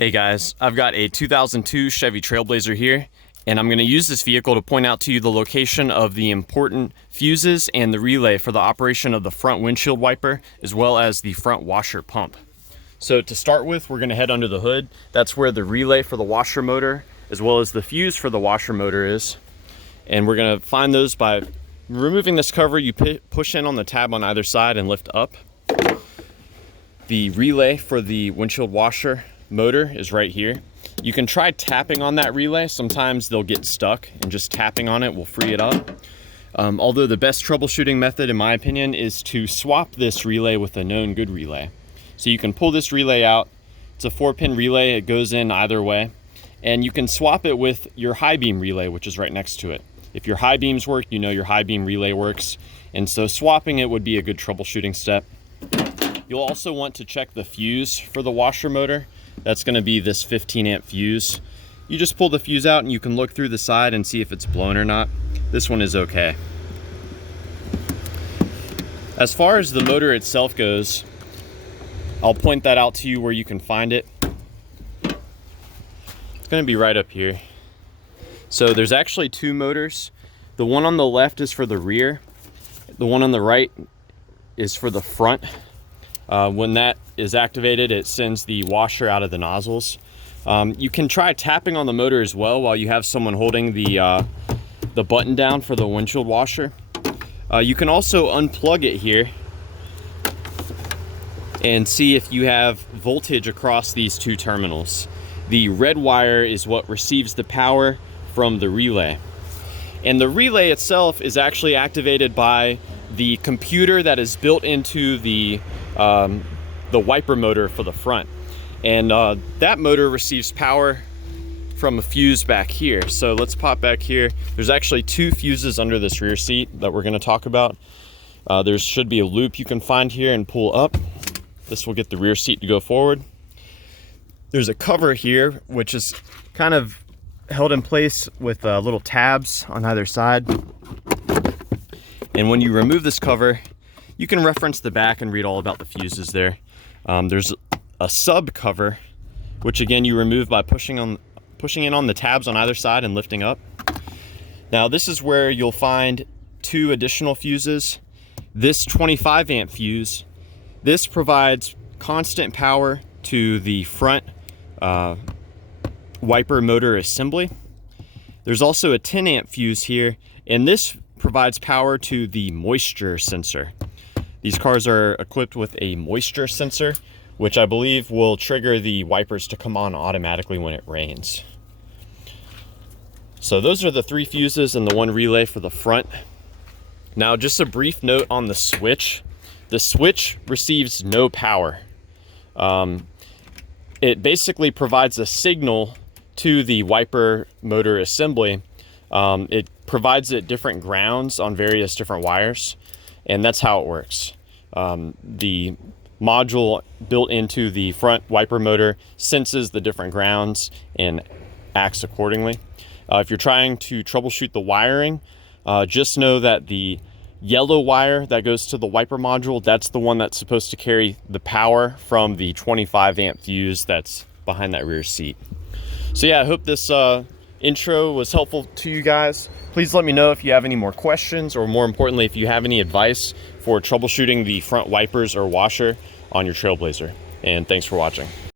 Hey guys, I've got a 2002 Chevy Trailblazer here, and I'm going to use this vehicle to point out to you the location of the important fuses and the relay for the operation of the front windshield wiper, as well as the front washer pump. So to start with, we're going to head under the hood. That's where the relay for the washer motor, as well as the fuse for the washer motor is. And we're going to find those by removing this cover. You push in on the tab on either side and lift up. The relay for the windshield washer motor is right here. You can try tapping on that relay. Sometimes they'll get stuck, and just tapping on it will free it up. Although the best troubleshooting method, in my opinion, is to swap this relay with a known good relay. So you can pull this relay out. It's a 4-pin relay. It goes in either way. And you can swap it with your high beam relay, which is right next to it. If your high beams work, you know your high beam relay works. And so swapping it would be a good troubleshooting step. You'll also want to check the fuse for the washer motor. That's going to be this 15 amp fuse. You just pull the fuse out and you can look through the side and see if it's blown or not. This one is okay. As far as the motor itself goes, I'll point that out to you where you can find it. It's going to be right up here. So there's actually two motors. The one on the left is for the rear. The one on the right is for the front. When that is activated, it sends the washer out of the nozzles. You can try tapping on the motor as well while you have someone holding the button down for the windshield washer. You can also unplug it here and see if you have voltage across these two terminals. The red wire is what receives the power from the relay. And the relay itself is actually activated by the computer that is built into the wiper motor for the front. And that motor receives power from a fuse back here. So let's pop back here. There's actually two fuses under this rear seat that we're going to talk about. There should be a loop you can find here and pull up. This will get the rear seat to go forward. There's a cover here, which is kind of held in place with little tabs on either side. And when you remove this cover, you can reference the back and read all about the fuses there. There's a sub cover, which again you remove by pushing in on the tabs on either side and lifting up. Now this is where you'll find two additional fuses. This 25 amp fuse, this provides constant power to the front wiper motor assembly. There's also a 10 amp fuse here, and this provides power to the moisture sensor. These cars are equipped with a moisture sensor, which I believe will trigger the wipers to come on automatically when it rains. So those are the three fuses and the one relay for the front. Now just a brief note on the switch. The switch receives no power. It basically provides a signal to the wiper motor assembly. It provides it different grounds on various different wires, and that's how it works. The module built into the front wiper motor senses the different grounds and acts accordingly. If you're trying to troubleshoot the wiring, just know that the yellow wire that goes to the wiper module, that's the one that's supposed to carry the power from the 25 amp fuse that's behind that rear seat. So yeah, I hope this intro was helpful to you guys. Please let me know if you have any more questions, or more importantly, if you have any advice for troubleshooting the front wipers or washer on your Trailblazer. And thanks for watching.